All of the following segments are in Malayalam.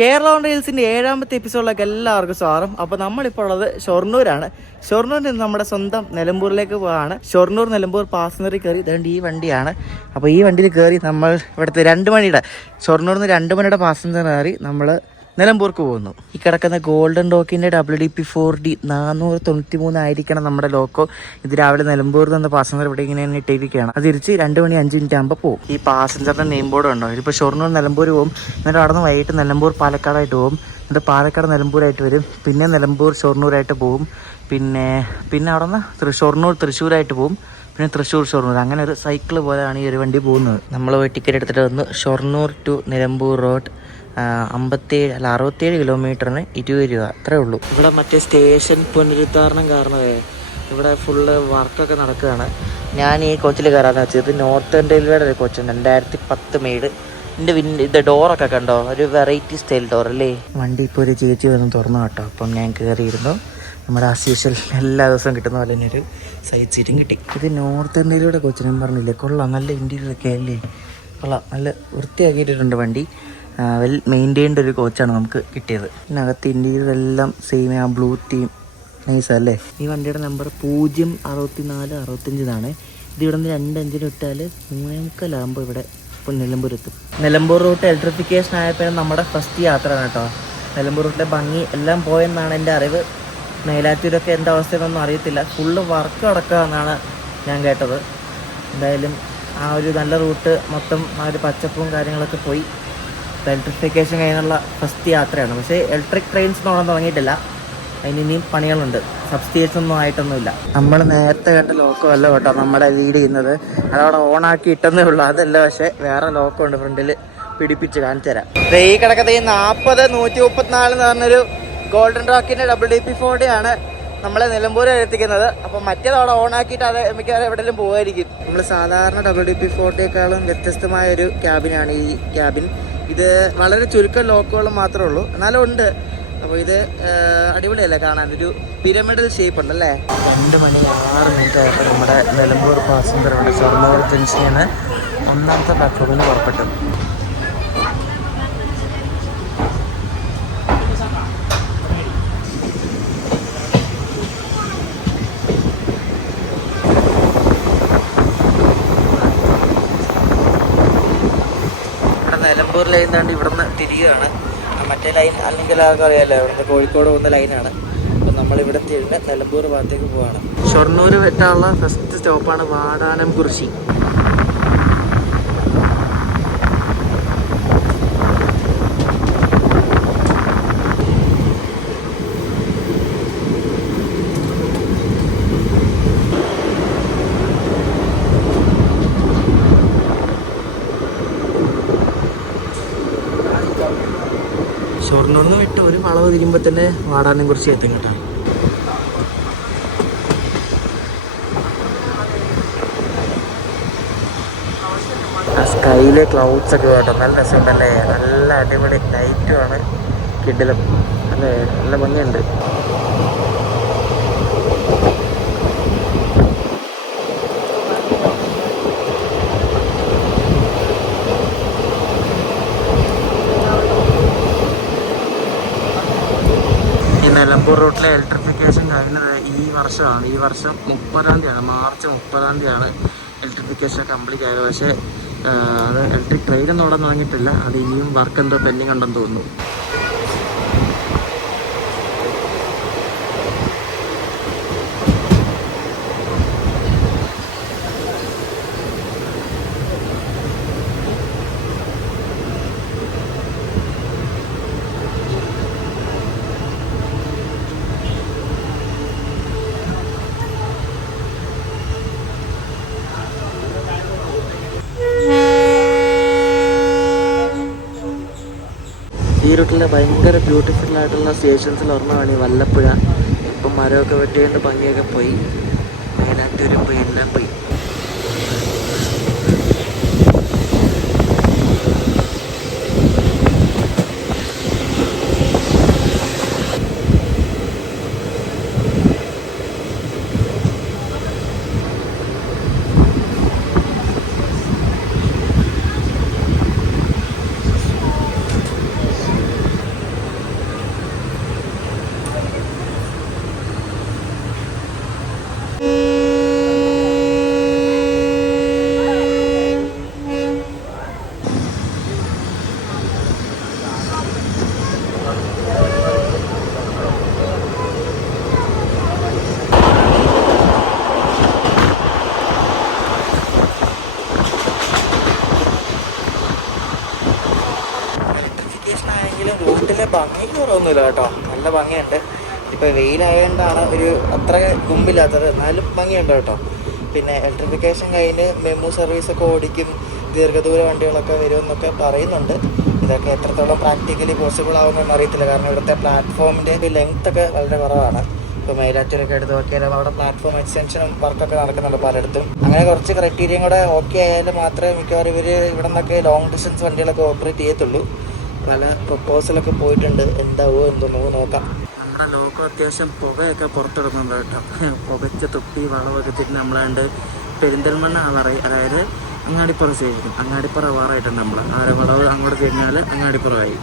കേരള ഓൺ റീൽസിൻ്റെ 7ാമത്തെ എപ്പിസോഡിലേക്ക് എല്ലാവർക്കും സ്വാഗതം. അപ്പോൾ നമ്മളിപ്പോൾ ഉള്ളത് ഷൊർണൂരാണ്. ഷൊർണൂരിൽ നിന്ന് നമ്മുടെ സ്വന്തം നിലമ്പൂരിലേക്ക് പോകാണ്. ഷൊർണൂർ നിലമ്പൂർ പാസഞ്ചറിൽ കയറി ഇതുകൊണ്ട് ഈ വണ്ടിയാണ്. അപ്പോൾ ഈ വണ്ടിയിൽ കയറി നമ്മൾ ഇവിടുത്തെ 2 മണിയുടെ ഷൊർണൂരിൽ നിന്ന് 2 മണിയുടെ പാസഞ്ചർ കയറി നമ്മൾ നിലമ്പൂർക്ക് പോകുന്നു. ഈ കിടക്കുന്ന ഗോൾഡൻ ഡോക്കിൻ്റെ WDP4D 493 ആയിരിക്കണം നമ്മുടെ ലോക്കോ. ഇത് രാവിലെ നിലമ്പൂരിൽ നിന്ന് പാസഞ്ചർ ഇവിടെ ഇങ്ങനെ ഇട്ടിരിക്കുകയാണ്. അത് തിരിച്ച് 2 മണി 5 മിനിറ്റ് ആകുമ്പോൾ പോകും. ഈ പാസഞ്ചറിൻ്റെ നെയിം ബോർഡ് ഉണ്ടോ, ഇതിപ്പോൾ ഷൊർണൂർ നിലമ്പൂർ പോകും. എന്നിട്ട് അവിടെ നിന്ന് വൈകിട്ട് നിലമ്പൂർ പാലക്കാടായിട്ട് പോകും. എന്നിട്ട് പാലക്കാട് നിലമ്പൂരായിട്ട് വരും. പിന്നെ നിലമ്പൂർ ഷൊർണൂരായിട്ട് പോകും. പിന്നെ അവിടെ നിന്ന് ഷൊർണൂർ തൃശ്ശൂരായിട്ട് പോകും. പിന്നെ തൃശ്ശൂർ ഷൊർണൂർ, അങ്ങനെ ഒരു സൈക്കിൾ പോലെയാണ് ഈ ഒരു വണ്ടി പോകുന്നത്. നമ്മൾ പോയി ടിക്കറ്റ് എടുത്തിട്ട് വന്ന് ഷൊർണൂർ ടു നിലമ്പൂർ റോഡ് 67 കിലോമീറ്ററിന് 20 രൂപ, അത്രേ ഉള്ളൂ. ഇവിടെ മറ്റേ സ്റ്റേഷൻ പുനരുദ്ധാരണം കാരണമേ ഇവിടെ ഫുള്ള് വർക്കൊക്കെ നടക്കുകയാണ്. ഞാൻ ഈ കോച്ചിൽ കയറാന്ന് വെച്ചത് നോർത്തേൺ റെയിൽവേയുടെ ഒരു കോച്ചാണ്, 2010 മെയ്ഡ്. ഇത് ഡോറൊക്കെ കണ്ടോ, ഒരു വെറൈറ്റി സ്റ്റൈൽ ഡോർ അല്ലേ. വണ്ടി ഇപ്പോൾ ഒരു ചേച്ചി വന്ന് തുറന്നു കേട്ടോ. അപ്പം ഞാൻ കയറിയിരുന്നു. നമ്മുടെ ആസ്യൂഷ്വൽ എല്ലാ ദിവസവും കിട്ടുന്ന പോലെ തന്നെ ഒരു സൈഡ് സീറ്റും കിട്ടി. ഇത് നോർത്തേൺ റെയിൽവേയുടെ കോച്ച്, ഞാൻ പറഞ്ഞില്ലേ, കൊള്ളാം, നല്ല ഇൻറ്റീരിയറൊക്കെ അല്ലേ, കൊള്ളാം, നല്ല വൃത്തിയാക്കിയിട്ടുണ്ട് വണ്ടി. വെൽ മെയിൻറ്റെയിൻഡ് ഒരു കോച്ചാണ് നമുക്ക് കിട്ടിയത്. ഇതിനകത്ത് ഇൻറ്റീരിയർ എല്ലാം സെയിം, ആ ബ്ലൂ തീം നൈസ് അല്ലേ. ഈ വണ്ടിയുടെ നമ്പർ 06465 ഇത് ഇവിടെ നിന്ന് 2 അഞ്ചിന് ഇട്ടാൽ 3:45 ഇവിടെ ഇപ്പോൾ നിലമ്പൂർ എത്തും. നിലമ്പൂർ റൂട്ട് ഇലക്ട്രിഫിക്കേഷൻ ആയപ്പോൾ നമ്മുടെ ഫസ്റ്റ് യാത്രയാണ് കേട്ടോ. നിലമ്പൂർ റൂട്ടിലെ ഭംഗി എല്ലാം പോയെന്നാണ് എൻ്റെ അറിവ്. മേലാറ്റൂരൊക്കെ എന്താ അവസ്ഥയെന്നൊന്നും അറിയത്തില്ല. ഫുള്ള് വർക്ക് നടക്കുകയെന്നാണ് ഞാൻ കേട്ടത്. എന്തായാലും ആ ഒരു നല്ല റൂട്ട് മൊത്തം ആ ഒരു പച്ചപ്പും കാര്യങ്ങളൊക്കെ പോയി. ഇലക്ട്രിഫിക്കേഷൻ കഴിഞ്ഞുള്ള ഫസ്റ്റ് യാത്രയാണ്. പക്ഷേ ഇലക്ട്രിക് ട്രെയിൻസ് ഓടാൻ തുടങ്ങിയിട്ടില്ല, അതിന് ഇനിയും പണികളുണ്ട്. സബ്സ്റ്റേഷൻ ഒന്നും ആയിട്ടൊന്നുമില്ല. നമ്മൾ നേരത്തെ കണ്ട ലോക്കോ അല്ല കേട്ടോ നമ്മുടെ ലീഡ് ചെയ്യുന്നത്, അതവിടെ ഓണാക്കി ഇട്ടെന്നേ ഉള്ളൂ. അതല്ല, പക്ഷേ വേറെ ലോക്കോ ഉണ്ട് ഫ്രണ്ടിൽ, പിടിപ്പിച്ച് കാണിച്ചു തരാം. ഈ കിടക്കത്തെ 40-134 എന്ന് പറഞ്ഞൊരു ഗോൾഡൻ റോക്കിൻ്റെ WDP4D ആണ് നമ്മളെ നിലമ്പൂർ എത്തിക്കുന്നത്. അപ്പോൾ മറ്റേത് അവിടെ ഓണാക്കിയിട്ട് അത് മിക്കവാറും എവിടെയെങ്കിലും പോകുമായിരിക്കും. നമ്മൾ സാധാരണ WDP4Dയേക്കാളും വ്യത്യസ്തമായ ഒരു ക്യാബിനാണ് ഈ ക്യാബിൻ. ഇത് വളരെ ചുരുക്കം ലോക്കുകൾ മാത്രമേ ഉള്ളൂ, എന്നാലും ഉണ്ട്. അപ്പോൾ ഇത് അടിപൊളിയല്ലേ കാണാൻ, ഒരു പിരമിഡൽ ഷേപ്പ് ഉണ്ടല്ലേ. 2 മണി 6 മിനിറ്റ് ആയപ്പോൾ നമ്മുടെ നിലമ്പൂർ പാസഞ്ചർ ഉണ്ട് ഷൊർണൂർ ജംഗ്ഷനിൽ നിന്ന് 1ാമത്തെ പ്ലാറ്റ്ഫോമിന് പുറപ്പെട്ടത്. നിലമ്പൂർ ലൈൻ താണ്ട് ഇവിടുന്ന് തിരികെയാണ്. മറ്റേ ലൈൻ അല്ലെങ്കിൽ ആർക്കും അറിയാമല്ലോ, ഇവിടുന്ന് കോഴിക്കോട് പോകുന്ന ലൈനാണ്. അപ്പം നമ്മളിവിടെ തിരിഞ്ഞ് നിലമ്പൂർ ഭാഗത്തേക്ക് പോവാണ്. ഷൊർണൂർ വെട്ടാനുള്ള ഫസ്റ്റ് സ്റ്റോപ്പാണ് വാടാനംകുറിശി. ഷൊർണൂർന്ന് വിട്ട് ഒരു വളവ് തിരിയുമ്പോൾ തന്നെ വാടാനംകുറിശി എത്തും കേട്ടോ. സ്കൈയിലെ ക്ലൗഡ്സ് ഒക്കെ കേട്ടോ, നല്ല രസമുണ്ടല്ലേ, നല്ല അടിപൊളി ലൈറ്റുമാണ്, കിടിലം അല്ലേ, നല്ല ഭംഗിയുണ്ട്. നിലമ്പൂർ റൂട്ടിലെ ഇലക്ട്രിഫിക്കേഷൻ കഴിഞ്ഞത് ഈ വർഷമാണ്. ഈ വർഷം 30-ാം തീയതിയാണ്, മാർച്ച് 30-ാം തീയതിയാണ് ഇലക്ട്രിഫിക്കേഷൻ കംപ്ലീറ്റ് ആയത്. പക്ഷേ അത് ഇലക്ട്രിക് ട്രെയിനൊന്നും ഓടാൻ തുടങ്ങിയിട്ടില്ല. അത് ഇനിയും വർക്ക് എന്തോ പെൻഡിങ് ഉണ്ടെന്ന് തോന്നുന്നു. ഈ റൂട്ടിലെ ഭയങ്കര ബ്യൂട്ടിഫുൾ ആയിട്ടുള്ള സ്റ്റേഷൻസിൽ ഒരെണ്ണമാണ് ഈ വല്ലപ്പുഴ. ഇപ്പം മരമൊക്കെ വെട്ടിയതിൻ്റെ ഭംഗിയൊക്കെ പോയി, മേലാറ്റൂരും പോയി, എല്ലാം പോയി. വലിയ ഭംഗി കുറവൊന്നുമില്ല കേട്ടോ, നല്ല ഭംഗിയുണ്ട്. ഇപ്പോൾ വെയിലായതുകൊണ്ടാണ് ഒരു അത്ര കുമ്പില്ലാത്തത്, എന്നാലും ഭംഗിയുണ്ട് കേട്ടോ. പിന്നെ ഇലക്ട്രിഫിക്കേഷൻ കഴിഞ്ഞ് മെമു സർവീസൊക്കെ ഓടിക്കും, ദീർഘദൂര വണ്ടികളൊക്കെ വരുമെന്നൊക്കെ പറയുന്നുണ്ട്. ഇതൊക്കെ എത്രത്തോളം പ്രാക്ടിക്കലി പോസിബിൾ ആവുമെന്നൊന്നും അറിയത്തില്ല, കാരണം ഇവിടുത്തെ പ്ലാറ്റ്ഫോമിൻ്റെ ലെങ്ത് ഒക്കെ വളരെ കുറവാണ്. ഇപ്പോൾ മേലാറ്റൂരൊക്കെ എടുത്ത് നോക്കിയാലും അവിടെ പ്ലാറ്റ്ഫോം എക്സ്റ്റൻഷനും വർക്കൊക്കെ നടക്കുന്നുണ്ട് പലയിടത്തും. അങ്ങനെ കുറച്ച് ക്രൈറ്റീരിയയും കൂടെ ഓക്കെ ആയാലും മാത്രമേ മിക്കവാറും ഇവർ ഇവിടെ നിന്നൊക്കെ ലോങ് ഡിസ്റ്റൻസ് വണ്ടികളൊക്കെ ഓപ്പറേറ്റ് ചെയ്യത്തുള്ളൂ. പല പ്രപ്പോസലൊക്കെ പോയിട്ടുണ്ട്, എന്താവോ എന്തോ നോക്കാം. നമ്മുടെ ലോകം അത്യാവശ്യം പുകയൊക്കെ പുറത്തിടുന്നുണ്ട് കേട്ടോ. പുകച്ച തൊപ്പി വളവൊക്കെ തിരിഞ്ഞ് നമ്മളാണ്ട് പെരിന്തൽമണ്ണ അതായത് അങ്ങാടിപ്പുറം സ്റ്റേഷനും അങ്ങാടിപ്പുറ വാറായിട്ടുണ്ട്. നമ്മൾ ആ വളവ് അങ്ങോട്ട് തിരിഞ്ഞാൽ അങ്ങാടിപ്പുറമായി.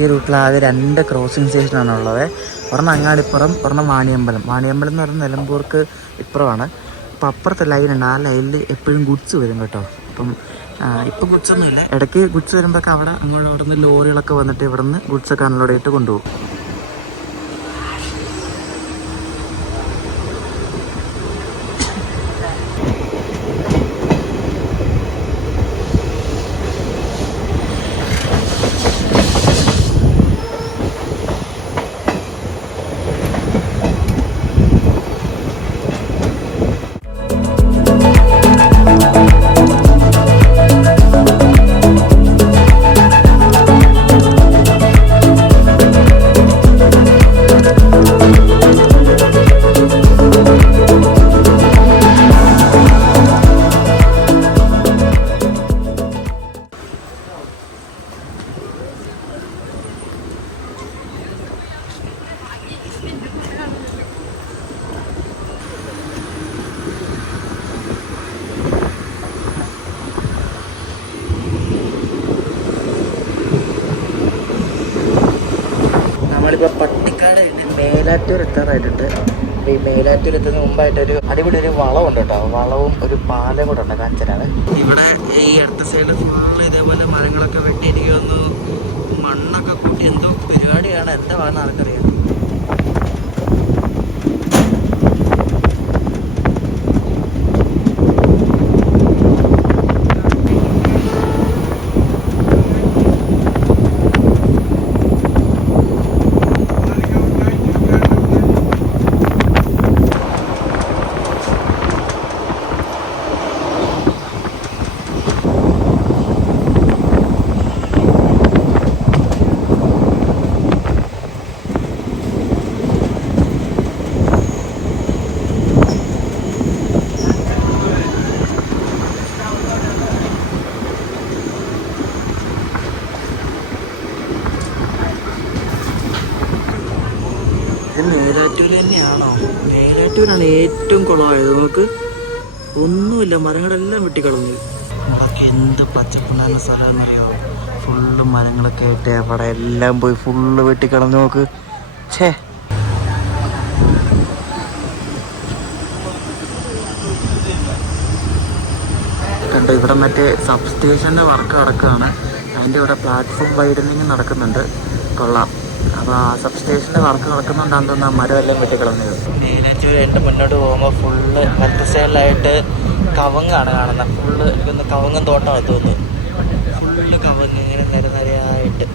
ഈ റൂട്ടിൽ ആകെ 2 ക്രോസിംഗ് സ്റ്റേഷനാണ് ഉള്ളത്. ഒരെണ്ണം അങ്ങാടിപ്പുറം, ഒരെണ്ണം വാണിയമ്പലം. വാണിയമ്പലം എന്ന് പറയുന്നത് നിലമ്പൂർക്ക് ഇപ്പുറമാണ്. അപ്പം അപ്പുറത്തെ ലൈനുണ്ട്, ആ ലൈനിൽ എപ്പോഴും ഗുഡ്സ് വരും കേട്ടോ. അപ്പം ഇപ്പം ഗുഡ്സൊന്നുമില്ല, ഇടയ്ക്ക് ഗുഡ്സ് വരുമ്പോഴൊക്കെ അവിടെ നിന്ന് ലോറികളൊക്കെ വന്നിട്ട് ഇവിടെ നിന്ന് ഗുഡ്സൊക്കെ അൺലോഡ് ചെയ്തിട്ട് കൊണ്ടുപോകും. നമ്മളിപ്പോൾ പട്ടിക്കാട് മേലാറ്റൂർ എത്താറായിട്ടുണ്ട്. ഈ മേലാറ്റൂർ എത്തുന്ന മുമ്പായിട്ടൊരു അടിപൊളി ഒരു വളവുണ്ട് കേട്ടോ. വളവും ഒരു പാലം കൂടെ ഉണ്ട്, കാഞ്ചനാണ്. ഇവിടെ ഈ അടുത്ത സൈഡ് ഫുള്ള് ഇതേപോലെ മരങ്ങളൊക്കെ വെട്ടി എനിക്ക് വന്നു, മണ്ണൊക്കെ കൂട്ടി എന്തോ പരിപാടിയാണ്. എന്താ വാങ്ങുന്ന ആർക്കറിയാം. മേലാറ്റൂർ തന്നെയാണോ? മേലാറ്റൂരാണ് ഏറ്റവും കുളമായത്. നമുക്ക് ഒന്നുമില്ല, മരങ്ങളെല്ലാം വെട്ടിക്കളഞ്ഞു. നമ്മളൊക്കെ എന്ത് പച്ചപ്പുണ്ടായിരുന്ന സ്ഥലമെന്നറിയോ? ഫുള്ള് മരങ്ങളൊക്കെ ആയിട്ട് അവിടെ എല്ലാം പോയി ഫുള്ള് വെട്ടിക്കളഞ്ഞു. നോക്ക്, ഛേ. കണ്ടോ, ഇവിടെ മറ്റേ സബ് സ്റ്റേഷൻ്റെ വർക്ക് നടക്കുകയാണ്. അതിൻ്റെ ഇവിടെ പ്ലാറ്റ്ഫോം വൈഡനിങ് നടക്കുന്നുണ്ട്. കൊള്ളാം. അപ്പോൾ ആ സബ് സ്റ്റേഷൻ്റെ വർക്ക് നടക്കുന്നുണ്ടാന്ന് തോന്നുന്നു. മരം എല്ലാം വെട്ടിക്കളഞ്ഞത്. മേലാറ്റൂർ എൻ്റെ മുന്നോട്ട് പോകുമ്പോൾ ഫുള്ള് മറ്റു സൈഡിലായിട്ട് കവുങ്ങാണ് കാണുന്നത്. ഫുള്ള് എനിക്കൊന്ന് കവുങ്ങും തോട്ടമാണ് തോന്നുന്നു. ഫുള്ള് കവുങ്ങ് ഇങ്ങനെ നിരനിരയായിട്ട്.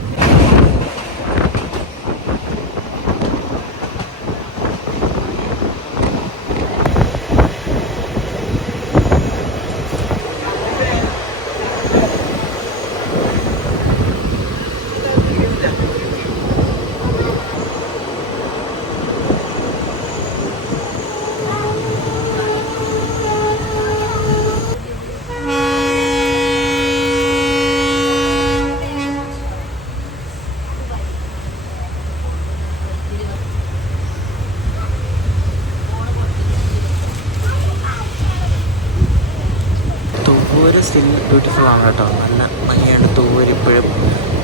സ്റ്റിൽ ബ്യൂട്ടിഫുൾ ആണ് കേട്ടോ. നല്ല ഭംഗിയുണ്ട് തൂവൂർ ഇപ്പോഴും.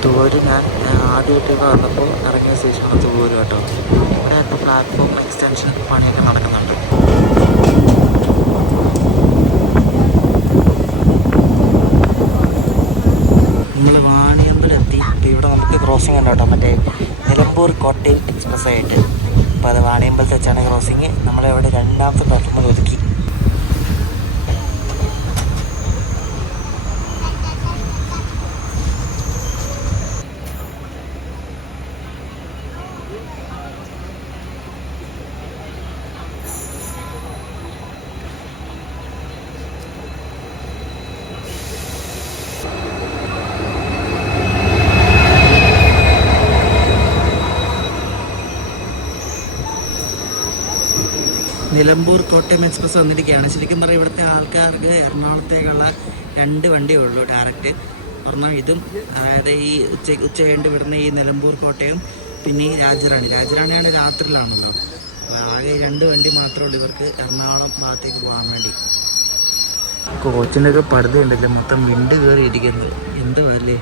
തൂവൂർ ഞാൻ ആദ്യമായിട്ടൊക്കെ വന്നപ്പോൾ ഇറങ്ങിയ സ്റ്റേഷനാണ് തൂവൂർ കേട്ടോ. ഇവിടെ ഒക്കെ പ്ലാറ്റ്ഫോം എക്സ്റ്റൻഷൻ പണിയൊക്കെ നടക്കുന്നുണ്ട്. നമ്മൾ വാണിയമ്പലം എത്തി. ഇവിടെ നമുക്ക് ക്രോസിംഗ് ഉണ്ട് കേട്ടോ, മറ്റേ നിലമ്പൂർ കോട്ടയം എക്സ്പ്രസ് ആയിട്ട്. അപ്പോൾ അത് വാണിയമ്പലത്ത് വെച്ചാണ് ക്രോസിങ്. നമ്മളിവിടെ രണ്ടാമത്തെ പ്ലാറ്റ്ഫോമിൽ ഒതുക്കി. നിലമ്പൂർ കോട്ടയം എക്സ്പ്രസ് വന്നിരിക്കുകയാണ്. ശരിക്കും പറഞ്ഞാൽ ഇവിടുത്തെ ആൾക്കാർക്ക് എറണാകുളത്തേക്കുള്ള 2 വണ്ടിയേ ഉള്ളൂ ഡയറക്റ്റ്. ഒരെണ്ണം ഇതും, അതായത് ഈ ഉച്ച കഴിഞ്ഞ് വിടുന്ന ഈ നിലമ്പൂർ കോട്ടയം, പിന്നെ ഈ രാജറാണിയാണ് രാത്രിയിലാണല്ലോ. ആകെ 2 വണ്ടി മാത്രമേ ഉള്ളൂ ഇവർക്ക് എറണാകുളം ഭാഗത്തേക്ക് പോകാൻ വേണ്ടി. കോച്ചിൻ്റെ ഒക്കെ പടുത ഉണ്ടല്ലോ, മൊത്തം വിണ്ട് കയറി ഇരിക്കുന്നത്. എന്തുവാ അല്ലേ.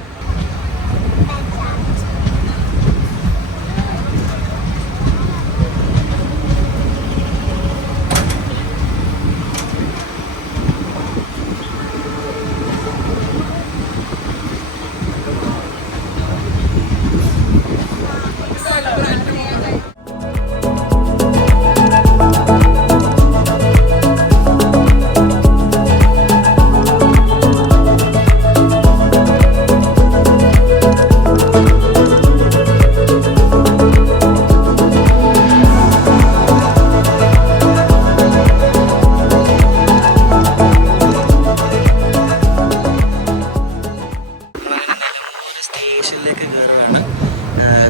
സ്റ്റേഷനിലേക്ക് കയറുകയാണ്.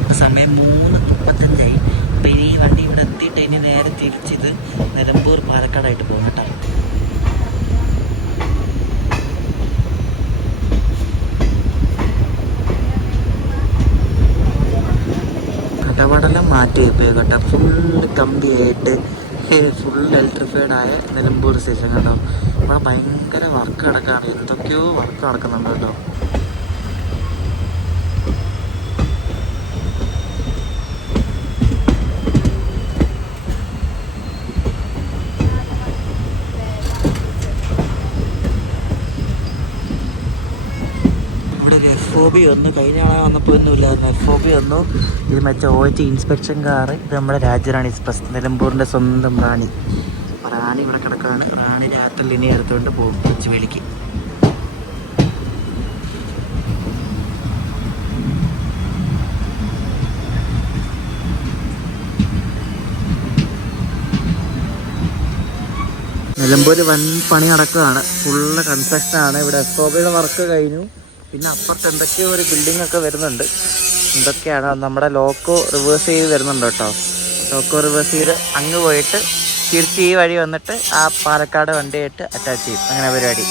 ഇപ്പം സമയം 3:35. അപ്പം ഇനി ഈ വണ്ടി ഇവിടെ എത്തിയിട്ട് ഇനി നേരെ തിരിച്ചിത് നിലമ്പൂർ പാലക്കാടായിട്ട് പോകും കേട്ടോ. കടവടെല്ലാം മാറ്റി വെക്കുക കേട്ടോ. ഫുള്ള് കമ്പിയായിട്ട് ഫുൾ ഇലക്ട്രിഫൈഡ് ആയ നിലമ്പൂർ സ്റ്റേഷൻ കേട്ടോ. ഇവിടെ ഭയങ്കര വർക്ക് നടക്കുകയാണ്. എന്തൊക്കെയോ വർക്ക് നടക്കുന്നുണ്ട് കേട്ടോ. FOB വന്നു. കഴിഞ്ഞ ആളെ വന്നപ്പോൾ ഒന്നുമില്ലായിരുന്നു. FOB വന്നു. ഇത് മറ്റേ OT ഇൻസ്പെക്ഷൻ കാറ്. ഇത് നമ്മുടെ രാജറാണി എക്സ്പ്രസ്, നിലമ്പൂരിൻ്റെ സ്വന്തം റാണി ഇവിടെ കിടക്കാണ്. റാണി രാത്രി ഇനി എടുത്തുകൊണ്ട് പോകും കൊച്ചുവേലിക്ക്. നിലമ്പൂർ വൻ പണി നടക്കുകയാണ്. ഫുള്ള് കൺസ്ട്രക്ഷനാണ്. ഇവിടെ FOBയുടെ വർക്ക് കഴിഞ്ഞു. പിന്നെ അപ്പുറത്ത് എന്തൊക്കെയോ ഒരു ബിൽഡിംഗ് ഒക്കെ വരുന്നുണ്ട്. എന്തൊക്കെയാണ് നമ്മുടെ ലോക്കോ റിവേഴ്സ് ചെയ്ത് വരുന്നുണ്ട് കേട്ടോ. ലോക്കോ റിവേഴ്സ് ചെയ്ത് അങ്ങ് പോയിട്ട് തിരിച്ച് ഈ വഴി വന്നിട്ട് ആ പാലക്കാട് വണ്ടിയായിട്ട് അറ്റാച്ച് ചെയ്യും. അങ്ങനെ പരിപാടി.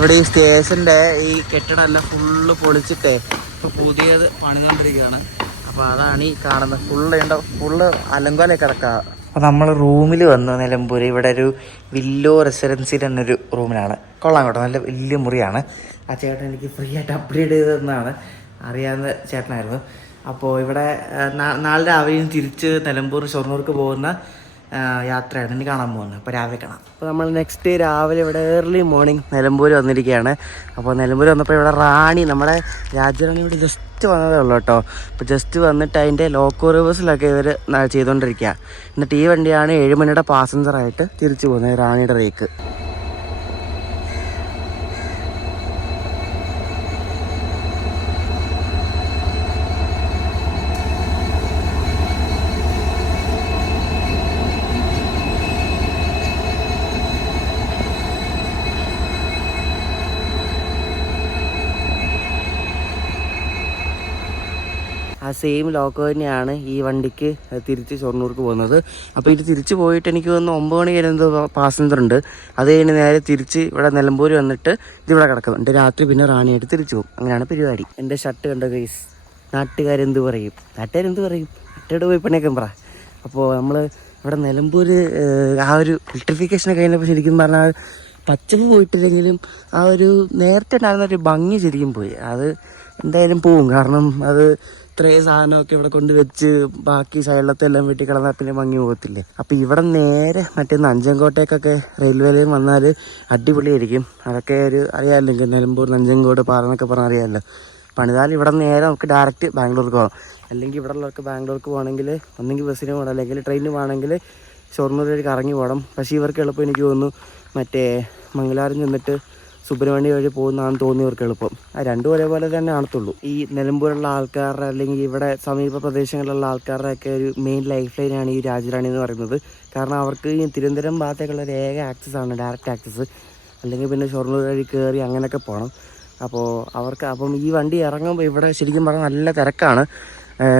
ഇവിടെ ഈ സ്റ്റേഷൻ്റെ ഈ കെട്ടിടമെല്ലാം ഫുള്ള് പൊളിച്ചിട്ടേ ഇപ്പോൾ പുതിയത് പണിതുകൊണ്ടിരിക്കുകയാണ്. അപ്പോൾ അതാണ് ഈ കാണുന്നത്. ഫുള്ള് അലങ്കോല കിടക്കുക. അപ്പോൾ നമ്മൾ റൂമിൽ വന്നു നിലമ്പൂർ. ഇവിടെ ഒരു വില്ലോ റെസിഡൻസിൽ എന്നൊരു റൂമിലാണ്. കൊള്ളാം കേട്ടോ, നല്ല വലിയ മുറിയാണ്. ആ ചേട്ടൻ എനിക്ക് ഫ്രീ ആയിട്ട് അപ്ഗ്രേഡ് ചെയ്ത് തന്നതാണ്. അറിയാവുന്ന ചേട്ടനായിരുന്നു. അപ്പോൾ ഇവിടെ നാളെ രാവിലെ തിരിച്ച് നിലമ്പൂർ ഷൊർണൂർക്ക് പോകുന്ന യാത്രയാണ് ഇനി കാണാൻ പോകുന്നത്. അപ്പോൾ രാവിലെ കാണാം. അപ്പോൾ നമ്മൾ നെക്സ്റ്റ് ഡേ രാവിലെ ഇവിടെ ഏർലി മോർണിംഗ് നിലമ്പൂർ വന്നിരിക്കുകയാണ്. അപ്പോൾ നിലമ്പൂർ വന്നപ്പോൾ ഇവിടെ റാണി, നമ്മുടെ രാജറാണി ഇവിടെ ജസ്റ്റ് വന്നതേ ഉള്ളൂ കേട്ടോ. അപ്പോൾ ജസ്റ്റ് വന്നിട്ട് അതിൻ്റെ ലോക്കോ റിവേഴ്സിലൊക്കെ ഇവർ ചെയ്തുകൊണ്ടിരിക്കുക. എന്നിട്ട് ഈ വണ്ടിയാണ് 7 മണിയുടെ പാസഞ്ചറായിട്ട് തിരിച്ചു പോകുന്നത്, റാണിയുടെ റേക്ക്. സെയിം ലോക്കോ തന്നെയാണ് ഈ വണ്ടിക്ക് തിരിച്ച് ഷൊർണൂർക്ക് പോകുന്നത്. അപ്പോൾ ഇത് തിരിച്ച് പോയിട്ട് എനിക്ക് തോന്നുന്നു 9 മണി വരെ എന്തോ പാസഞ്ചർ ഉണ്ട്. അത് കഴിഞ്ഞ് നേരെ തിരിച്ച് ഇവിടെ നിലമ്പൂർ വന്നിട്ട് ഇതിവിടെ കിടക്കുന്നുണ്ട്. രാത്രി പിന്നെ റാണിയായിട്ട് തിരിച്ചു പോകും. അങ്ങനെയാണ് പരിപാടി. എൻ്റെ ഷർട്ട് കണ്ട ഗൈസ്, നാട്ടുകാരെന്ത് പറയും? നാട്ടുകാരോട് പോയി പണിയൊക്കെ പറ. അപ്പോൾ നമ്മൾ ഇവിടെ നിലമ്പൂർ ആ ഒരു ഇലക്ട്രിഫിക്കേഷൻ കഴിഞ്ഞപ്പോൾ ശരിക്കും പറഞ്ഞാൽ പച്ചപ്പ് പോയിട്ടില്ലെങ്കിലും ആ ഒരു നേരത്തെ ഉണ്ടായിരുന്നൊരു ഭംഗി ശരിക്കും പോയി. അത് എന്തായാലും പോവും. കാരണം അത് ഇത്രയും സാധനമൊക്കെ ഇവിടെ കൊണ്ട് വെച്ച് ബാക്കി സൈഡിലത്തെല്ലാം വെട്ടി കിടന്നാൽ പിന്നെ ഭംഗി പോകത്തില്ലേ. അപ്പോൾ ഇവിടെ നേരെ മറ്റേ നഞ്ചങ്കോട്ടേക്കൊക്കെ റെയിൽവേയിലും വന്നാൽ അടിപൊളിയായിരിക്കും. അതൊക്കെ ഒരു അറിയാമല്ലോ, നിലമ്പൂർ നഞ്ചങ്കോട് പാറന്നൊക്കെ പറഞ്ഞാൽ അറിയാമല്ലോ. പണിതാൽ ഇവിടെ നേരെ നമുക്ക് ഡയറക്റ്റ് ബാംഗ്ലൂർക്ക് പോകാം. അല്ലെങ്കിൽ ഇവിടെ ഉള്ളവർക്ക് ബാംഗ്ലൂർക്ക് പോകണമെങ്കിൽ ഒന്നെങ്കിൽ ബസ്സിന് പോകണം, അല്ലെങ്കിൽ ട്രെയിനിന് പോകണമെങ്കിൽ ഷൊർണൂരിലേക്ക് ഇറങ്ങി പോകണം. പക്ഷേ ഇവർക്ക് എളുപ്പം എനിക്ക് തോന്നുന്നു മറ്റേ മംഗലാരം ചെന്നിട്ട് സുബ്രഹ്മണ്യ വഴി പോകുന്നതാണെന്ന് തോന്നിയവർക്ക് എളുപ്പം. ആ രണ്ടും ഒരേപോലെ തന്നെ കാണത്തുള്ളൂ. ഈ നിലമ്പൂരുള്ള ആൾക്കാരുടെ അല്ലെങ്കിൽ ഇവിടെ സമീപ പ്രദേശങ്ങളിലുള്ള ആൾക്കാരുടെയൊക്കെ ഒരു മെയിൻ ലൈഫ് ലൈനാണ് ഈ രാജറാണി എന്ന് പറയുന്നത്. കാരണം അവർക്ക് ഈ തിരുവനന്തപുരം ഭാഗത്തേക്കുള്ള ഒരു ഏക ആക്സസ് ആണ്, ഡയറക്റ്റ് ആക്സസ്. അല്ലെങ്കിൽ പിന്നെ ഷൊർണൂർ വഴി കയറി അങ്ങനെയൊക്കെ പോകണം. അപ്പോൾ അപ്പം ഈ വണ്ടി ഇറങ്ങുമ്പോൾ ഇവിടെ ശരിക്കും പറഞ്ഞാൽ നല്ല തിരക്കാണ്.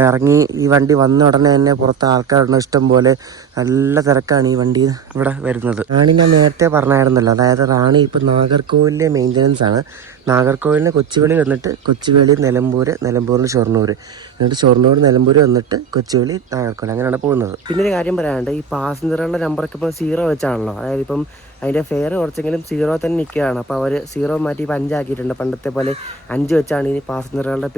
ഇറങ്ങി ഈ വണ്ടി വന്ന ഉടനെ തന്നെ പുറത്ത് ആൾക്കാരുണ്ട് ഇഷ്ടം പോലെ. നല്ല തിരക്കാണ് ഈ വണ്ടി ഇവിടെ വരുന്നത്. റാണി ഞാൻ നേരത്തെ പറഞ്ഞായിരുന്നല്ലോ, അതായത് റാണി ഇപ്പം നാഗർകോവിലിൻ്റെ മെയിൻ്റനൻസ് ആണ്. നാഗർകോവിലിന് കൊച്ചുവേളി വന്നിട്ട് കൊച്ചുവേളി നിലമ്പൂരിന് ഷൊർണൂർ, എന്നിട്ട് ഷൊർണൂർ നിലമ്പൂർ വന്നിട്ട് കൊച്ചുവേളി നാഗർകോവിൽ, അങ്ങനെയാണ് പോകുന്നത്. പിന്നെ ഒരു കാര്യം പറയാനുണ്ട്, ഈ പാസഞ്ചറുകളുടെ നമ്പറൊക്കെ ഇപ്പോൾ 0 വെച്ചാണല്ലോ. അതായത് ഇപ്പം അതിൻ്റെ ഫെയർ കുറച്ചെങ്കിലും 0 തന്നെ നിൽക്കുകയാണ്. അപ്പോൾ അവർ 0 മാറ്റി ഇപ്പോൾ 5 ആക്കിയിട്ടുണ്ട്. പണ്ടത്തെ പോലെ 5 വെച്ചാണ് ഈ പാസഞ്ചറുകളുടെ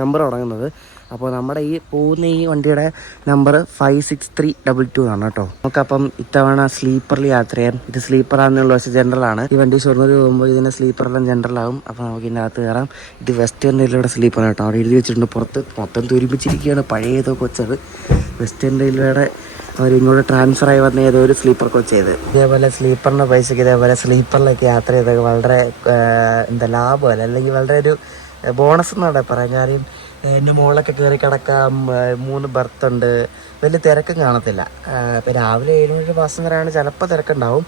നമ്പർ തുടങ്ങുന്നത്. അപ്പോൾ നമ്മുടെ ഈ പോകുന്ന ഈ വണ്ടിയുടെ നമ്പർ 56322 ആണ് കേട്ടോ. നമുക്കപ്പം ഇത്തവണ സ്ലീപ്പറിൽ യാത്ര ചെയ്യാം. ഇത് സ്ലീപ്പറാണെന്നുള്ള പക്ഷേ ജനറലാണ്. ഈ വണ്ടി ഷൊർണൂർ പോകുമ്പോൾ ഇതിൻ്റെ സ്ലീപ്പറെല്ലാം ജനറലാകും. അപ്പോൾ നമുക്ക് ഇതിൻ്റെ അകത്ത് കയറാം. ഇത് വെസ്റ്റേൺ റെയിൽവേയുടെ സ്ലീപ്പർ കേട്ടോ. അവിടെ എഴുതി വെച്ചിട്ടുണ്ട് പുറത്ത്, മൊത്തം തുരുമ്പിച്ചിരിക്കുകയാണ്, പഴയതോ കൊച്ചത്. വെസ്റ്റേൺ റെയിൽവേയുടെ അവരിങ്ങോട്ട് ട്രാൻസ്ഫർ ആയി വന്ന ഏതോ ഒരു സ്ലീപ്പർ കോച്ച് ചെയ്ത്. ഇതേപോലെ സ്ലീപ്പറിൻ്റെ പൈസക്ക് ഇതേപോലെ സ്ലീപ്പറിലൊക്കെ യാത്ര ചെയ്തൊക്കെ വളരെ ലാഭമല്ല, അല്ലെങ്കിൽ വളരെ ഒരു ബോണസ് എന്നാണ് പറയാം. കാര്യം എൻ്റെ മുകളിലൊക്കെ കയറി കിടക്കാം, 3 ബർത്ത് ഉണ്ട്, വലിയ തിരക്കും കാണത്തില്ല. ഇപ്പോൾ രാവിലെ 7 മണി പാസഞ്ചറാണ്, ചിലപ്പോൾ തിരക്കുണ്ടാവും,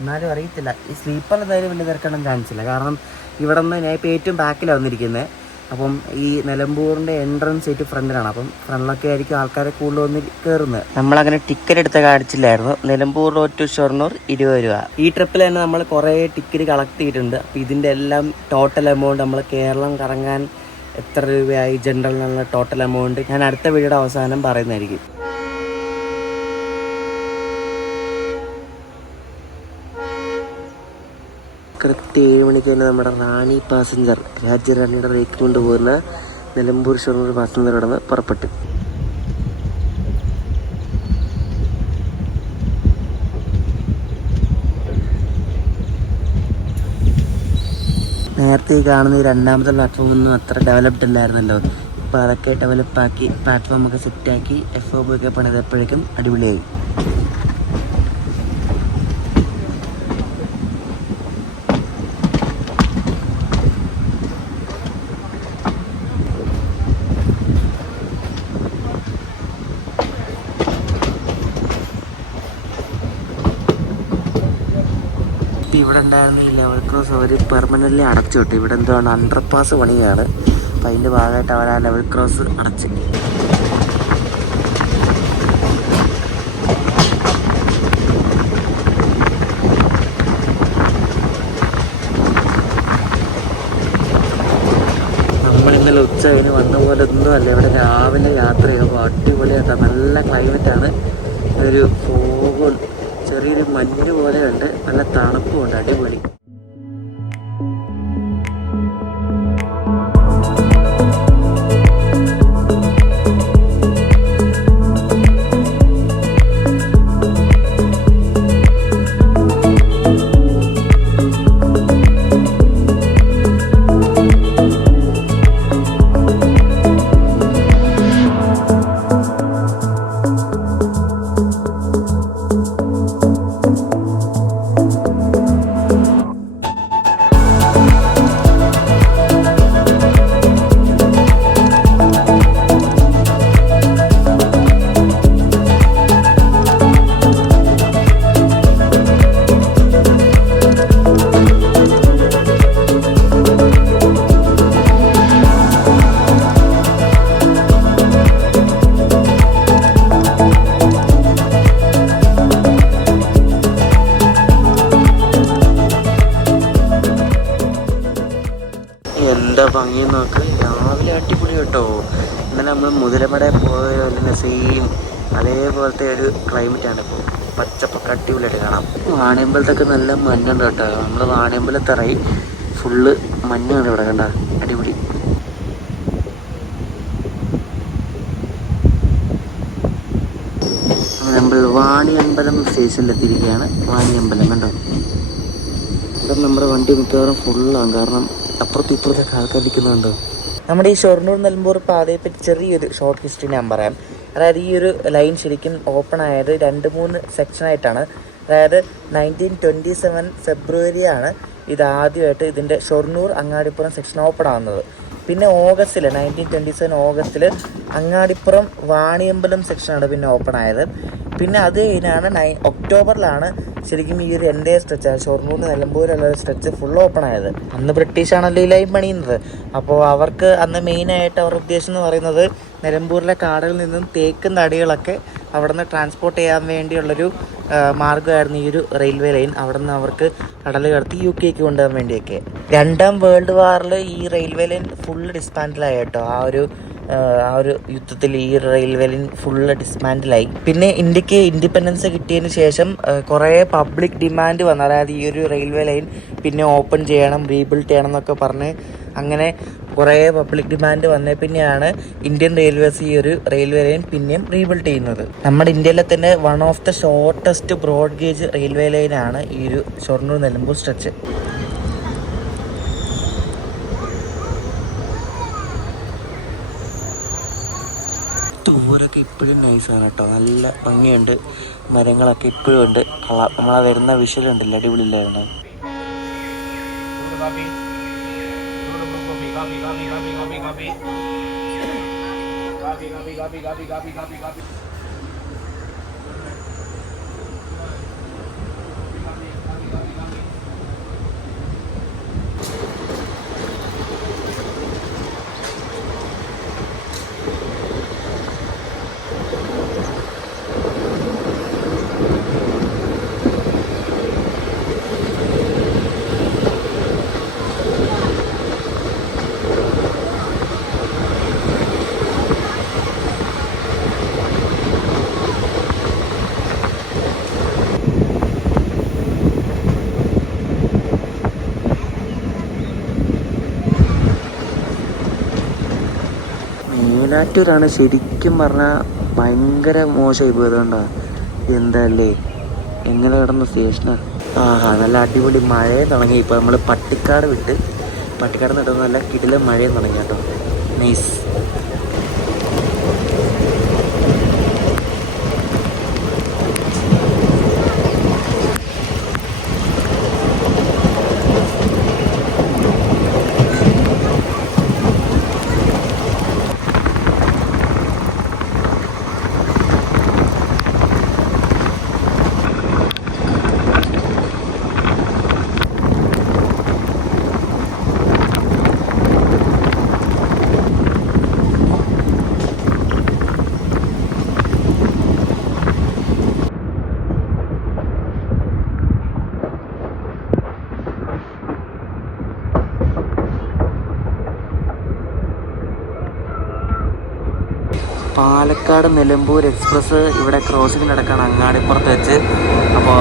എന്നാലും അറിയത്തില്ല. ഈ സ്ലീപ്പർ എന്തായാലും വലിയ തിരക്കണം ചാൻസ് ഇല്ല. കാരണം ഇവിടെ നിന്ന് ഞാൻ ഇപ്പോൾ ഏറ്റവും ബാക്കിലാണ് വന്നിരിക്കുന്നത്. അപ്പം ഈ നിലമ്പൂരിൻ്റെ എൻട്രൻസ് സീറ്റ് ഫ്രണ്ടിലാണ്. അപ്പം ഫ്രണ്ടിലൊക്കെ ആയിരിക്കും ആൾക്കാരെ കൂടുതൽ വന്ന് കയറുന്നത്. നമ്മളങ്ങനെ ടിക്കറ്റ് എടുത്ത് കാണിച്ചില്ലായിരുന്നു. നിലമ്പൂർ ടു ഷൊർണൂർ 20 രൂപ. ഈ ട്രിപ്പിൽ തന്നെ നമ്മൾ കുറേ ടിക്കറ്റ് കളക്ട് ചെയ്തിട്ടുണ്ട്. അപ്പോൾ ഇതിൻ്റെ എല്ലാം ടോട്ടൽ എമൗണ്ട് നമ്മൾ കേരളം കറങ്ങാൻ എത്ര രൂപയായി ജനറലിനുള്ള ടോട്ടൽ എമൗണ്ട് ഞാൻ അടുത്ത വീഡിയോയുടെ അവസാനം പറയുന്നതായിരിക്കും. കറക്റ്റ് 7 മണിക്ക് തന്നെ നമ്മുടെ റാണി പാസഞ്ചർ, രാജ്യറാണിയുടെ ബ്രേക്ക് കൊണ്ടുപോകുന്ന നിലമ്പൂർ ഷൊർണൂർ പാസഞ്ചർ കടന്ന് പുറപ്പെട്ടു. നേരത്തെ ഈ കാണുന്ന ഈ രണ്ടാമത്തെ പ്ലാറ്റ്ഫോമൊന്നും അത്ര ഡെവലപ്ഡ് അല്ലായിരുന്നല്ലോ. ഇപ്പോൾ അതൊക്കെ ഡെവലപ്പാക്കി പ്ലാറ്റ്ഫോമൊക്കെ സെറ്റാക്കി FOB ഒക്കെ പണിതപ്പോഴേക്കും അടിപൊളിയായി. ഇവിടെ ഉണ്ടായിരുന്ന ഈ ലെവൽ ക്രോസ് അവർ പെർമനൻ്റ്ലി അടച്ചു വിട്ടു. ഇവിടെ എന്താണ് അണ്ടർപാസ് പണിയാണ്. അപ്പം അതിൻ്റെ ഭാഗമായിട്ട് അവർ ആ ലെവൽ ക്രോസ് അടച്ചു. നമ്മളിന്നലെ ഉച്ച കഴിഞ്ഞ് വന്ന പോലെ ഒന്നും അല്ല. ഇവിടെ രാവിലെ യാത്ര ചെയ്യുമ്പോൾ അടിപൊളിയായിട്ടാണ്, നല്ല ക്ലൈമറ്റാണ്. ഒരു ഫോഗും ചെറിയൊരു മഞ്ഞ് പോലെയുണ്ട്, നല്ല തണുപ്പുമുണ്ട്, അടിപൊളി. നോക്ക്, രാവിലെ അടിപൊളി കേട്ടോ. ഇന്നലെ നമ്മൾ മുതലമട പോയ സെയിം അതേപോലത്തെ ഒരു ക്ലൈമറ്റാണ് ഇപ്പോൾ. പച്ചപ്പൊക്കെ അടിപൊളിയായിട്ട് കാണാം. വാണിയമ്പലത്തൊക്കെ നല്ല മഞ്ഞുണ്ട് കേട്ടോ. നമ്മൾ വാണിയമ്പലത്തിറങ്ങി ഫുള്ള് മഞ്ഞാണ് ഇവിടെ, കണ്ട അടിപൊളി. വാണിയമ്പലം സ്റ്റേഷനിലെത്തിയിരിക്കുകയാണ്. വാണിയമ്പലം കണ്ടോ. ഇവിടെ നമ്മുടെ വണ്ടി മിക്കവാറും ഫുള്ളാകും, കാരണം അപ്പുറത്തും ഇപ്പുറത്തൊക്കെ ആൾക്കാർ നിൽക്കുന്നുണ്ടോ. നമ്മുടെ ഈ ഷൊർണൂർ നിലമ്പൂർ പാതയെപ്പറ്റി ചെറിയൊരു ഷോർട്ട് ഹിസ്റ്ററി ഞാൻ പറയാം. അതായത് ഈ ഒരു ലൈൻ ശരിക്കും ഓപ്പൺ ആയത് 2-3 സെക്ഷനായിട്ടാണ്. അതായത് 1927 ഫെബ്രുവരിയാണ് ഇതാദ്യമായിട്ട് ഇതിൻ്റെ ഷൊർണൂർ അങ്ങാടിപ്പുറം സെക്ഷൻ ഓപ്പൺ ആകുന്നത്. പിന്നെ ഓഗസ്റ്റിൽ 1927 ഓഗസ്റ്റിൽ അങ്ങാടിപ്പുറം വാണിയമ്പലം സെക്ഷനാണ് പിന്നെ ഓപ്പൺ ആയത്. പിന്നെ അത് കഴിഞ്ഞാണ് ഒക്ടോബറിലാണ് ശരിക്കും ഈ ഒരു എൻ്റെ സ്ട്രെച്ച്, ഷൊർണൂർ നിലമ്പൂരുള്ള സ്ട്രെച്ച് ഫുൾ ഓപ്പൺ ആയത്. അന്ന് ബ്രിട്ടീഷാണല്ലോ ഈ ലൈൻ പണിയുന്നത്. അപ്പോൾ അവർക്ക് അന്ന് മെയിനായിട്ട് അവരുടെ ഉദ്ദേശം എന്ന് പറയുന്നത് നിലമ്പൂരിലെ കാടുകളിൽ നിന്നും തേക്കും തടികളൊക്കെ അവിടെ നിന്ന് ട്രാൻസ്പോർട്ട് ചെയ്യാൻ വേണ്ടിയുള്ളൊരു മാർഗ്ഗമായിരുന്നു ഈ ഒരു റെയിൽവേ ലൈൻ. അവിടെ നിന്ന് അവർക്ക് കടൽ കടത്തി UK കൊണ്ടുപോകാൻ വേണ്ടിയൊക്കെ. 2ാം വേൾഡ് വാറിൽ ഈ റെയിൽവേ ലൈൻ ഫുള്ള് ഡിസ്മാൻഡിലായി കേട്ടോ. ആ ഒരു യുദ്ധത്തിൽ ഈ റെയിൽവേ ലൈൻ ഫുള്ള് ഡിസ്മാൻഡിലായി. പിന്നെ ഇന്ത്യക്ക് ഇൻഡിപെൻഡൻസ് കിട്ടിയതിന് ശേഷം കുറേ പബ്ലിക് ഡിമാൻഡ് വന്നു. അതായത് ഈ ഒരു റെയിൽവേ ലൈൻ പിന്നെ ഓപ്പൺ ചെയ്യണം, റീബിൽഡ് ചെയ്യണം എന്നൊക്കെ പറഞ്ഞ് അങ്ങനെ കുറേ പബ്ലിക് ഡിമാൻഡ് വന്നേ പിന്നെയാണ് ഇന്ത്യൻ റെയിൽവേസ് ഈ ഒരു റെയിൽവേ ലൈൻ പിന്നെയും റീബിൽഡ് ചെയ്യുന്നത്. നമ്മുടെ ഇന്ത്യയിലെ തന്നെ one of the shortest broad gauge railway ലൈനാണ് ഈ ഒരു ഷൊർണൂർ നിലമ്പൂർ സ്ട്രെച്ച്. ദൂരൊക്കെ ഇപ്പോഴും നൈസാണ് കേട്ടോ, നല്ല ഭംഗിയുണ്ട്. മരങ്ങളൊക്കെ ഇപ്പോഴും ഉണ്ട്. നമ്മളാ വരുന്ന വിഷ്വലുണ്ടല്ലോ, അടിപൊളിയില്ലായിരുന്നു. മേലാറ്റൂരാണ് ശരിക്കും പറഞ്ഞാൽ ഭയങ്കര മോശമായി പോയത്. കൊണ്ടാ എന്തല്ലേ എങ്ങനെ കിടന്ന സ്റ്റേഷനാണ്. നല്ല അടിപൊളി മഴയും തുടങ്ങി. ഇപ്പോൾ നമ്മൾ പട്ടിക്കാട് നിട്ടുന്ന നല്ല കിടിലം മഴയും തുടങ്ങി കേട്ടോ. നൈസ്. പാലക്കാട് നിലമ്പൂർ എക്സ്പ്രസ് ഇവിടെ ക്രോസിംഗ് നടക്കുകയാണ് അങ്ങാടിപ്പുറത്ത് വെച്ച്. അപ്പോൾ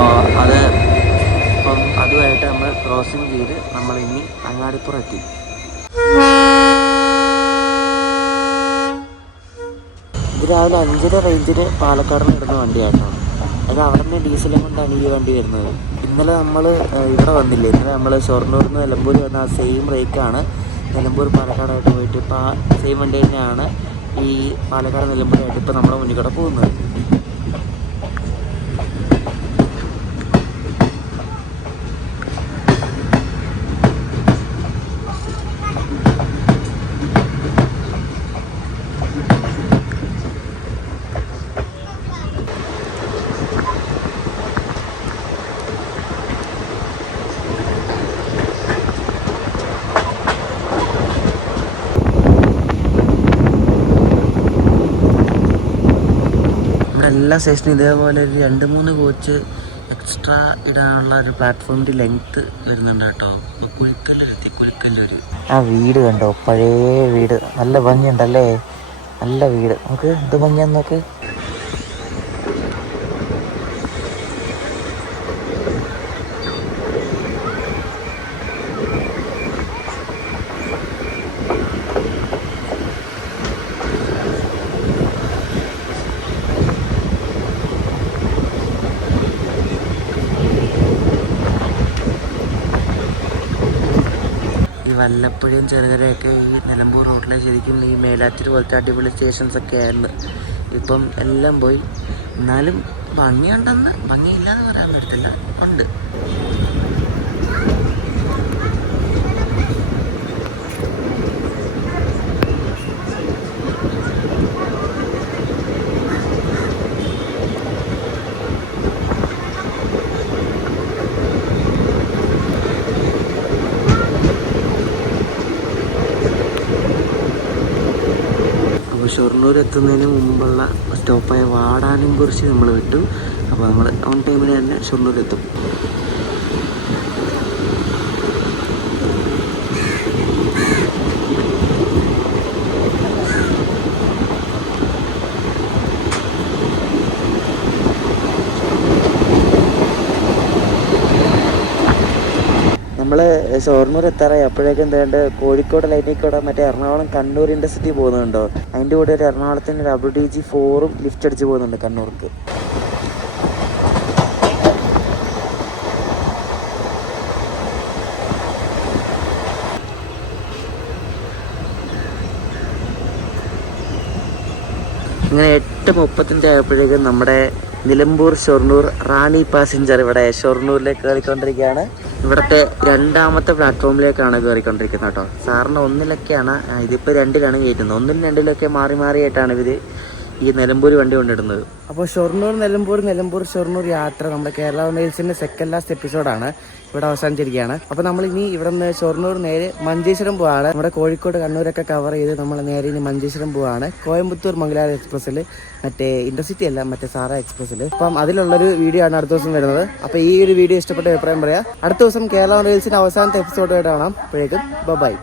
അതുമായിട്ട് നമ്മൾ ക്രോസിങ് ചെയ്ത് നമ്മൾ ഇനി അങ്ങാടിപ്പുറം എത്തി. ഇത് രാവിലെ 5:30 റേഞ്ചിന് പാലക്കാട് ഇടുന്ന വണ്ടിയാട്ടോ. അത് അവിടെ നിന്ന് ഡീസലും കൊണ്ടാണ് ഈ വണ്ടി വരുന്നത്. ഇന്നലെ നമ്മൾ ഇവിടെ വന്നില്ലേ, ഇന്നലെ നമ്മൾ ഷൊർണൂരിൽ നിന്ന് നിലമ്പൂർ വന്ന ആ സെയിം റേക്കാണ് നിലമ്പൂർ പാലക്കാടായിട്ട് പോയിട്ട് ഇപ്പോൾ ആ സെയിം വണ്ടി തന്നെയാണ് ഈ പാലക്കാട് നിലമ്പൂരായിട്ട് ഇപ്പോൾ നമ്മുടെ മുന്നിൽ കൂടെ പോകുന്നത്. എല്ലാ സ്റ്റേഷനും ഇതേപോലെ ഒരു 2-3 കോച്ച് എക്സ്ട്രാ ഇടാനുള്ള ഒരു പ്ലാറ്റ്ഫോമിൻ്റെ ലെങ്ത്ത് വരുന്നുണ്ട് കേട്ടോ. അപ്പോൾ കുഴിക്കല്ലെത്തി കുഴിക്കല്ലൊരു ആ വീട് കണ്ടോ, പഴയ വീട്, നല്ല ഭംഗിയുണ്ടല്ലേ, നല്ല വീട്. നമുക്ക് എന്ത് ഭംഗിയാന്ന് നോക്ക്. വല്ലപ്പുഴയും ചെറുകരയൊക്കെ ഈ നിലമ്പൂർ റോഡിലെ ശരിക്കും ഈ മേലാറ്റൂർ പോലത്തെ അടിപൊളി സ്റ്റേഷൻസൊക്കെ ആയിരുന്നു. ഇപ്പം എല്ലാം പോയി. എന്നാലും ഭംഗിയുണ്ടെന്ന്, ഭംഗിയില്ലാന്ന് പറയാൻ പറ്റത്തില്ല, ഉണ്ട്. ഷൊർണൂർ എത്തുന്നതിന് മുമ്പുള്ള സ്റ്റോപ്പായ വാടാനംകുറിശി നമ്മൾ വിട്ടു. അപ്പോൾ നമ്മൾ ഓൺ ടൈമിന് തന്നെ ഷൊർണൂർ എത്തും. നമ്മൾ ഷൊർണൂർ എത്താറായി. അപ്പോഴേക്കും എന്താണ്ട് കോഴിക്കോട് ലൈനിൽ കൂടെ മറ്റേ എറണാകുളം കണ്ണൂർ ഇൻ്റർസിറ്റി പോകുന്നുണ്ടോ, അതിൻ്റെ കൂടെ ഒരു എറണാകുളത്തിൻ്റെ ഒരു WDG4 ലിഫ്റ്റ് അടിച്ച് പോകുന്നുണ്ട് കണ്ണൂർക്ക്. ഇങ്ങനെ 8:35 ആയപ്പോഴേക്കും നമ്മുടെ നിലമ്പൂർ ഷൊർണൂർ റാണി പാസഞ്ചർ ഇവിടെ ഷൊർണൂരിലേക്ക് കയറിക്കൊണ്ടിരിക്കുകയാണ്. ഇവിടുത്തെ 2ാമത്തെ പ്ലാറ്റ്ഫോമിലേക്കാണ് കയറിക്കൊണ്ടിരിക്കുന്നത് കേട്ടോ. സാറിന് 1-ലൊക്കെയാണ്, ഇതിപ്പോൾ 2-ലാണ് കയറ്റുന്നത്. 1-ലും 2-ലൊക്കെ മാറി മാറിയായിട്ടാണ് ഇവർ ഈ നിലമ്പൂർ വണ്ടി കൊണ്ടിടുന്നത്. അപ്പോൾ ഷൊർണൂർ നിലമ്പൂർ ഷൊർണൂർ യാത്ര നമ്മുടെ കേരള മെയിൽസിൻ്റെ സെക്കൻഡ് ലാസ്റ്റ് എപ്പിസോഡാണ് ഇവിടെ അവസാനിച്ചിരിക്കുകയാണ്. അപ്പോൾ നമ്മൾ ഇനി ഇവിടെ നിന്ന് ഷൊർണൂർ നേരെ മഞ്ചേശ്വരം പോവാണ്. നമ്മുടെ കോഴിക്കോട് കണ്ണൂരൊക്കെ കവർ ചെയ്ത് നമ്മൾ നേരെ ഇനി മഞ്ചേശ്വരം പോവാണ്. കോയമ്പത്തൂർ മംഗലാപുരം എക്സ്പ്രസ്സിൽ, മറ്റേ ഇൻ്റർസിറ്റി അല്ല, മറ്റേ സാറ എക്സ്പ്രസ്സിൽ. അപ്പം അതിലുള്ളൊരു വീഡിയോ ആണ് അടുത്ത ദിവസം വരുന്നത്. അപ്പോൾ ഈ ഒരു വീഡിയോ ഇഷ്ടപ്പെട്ട അഭിപ്രായം പറയാം. അടുത്ത ദിവസം കേരള മെയിൽസിൻ്റെ അവസാനത്തെ എപ്പിസോഡായിട്ട് കാണാം. അപ്പോഴേക്കും ബൈ.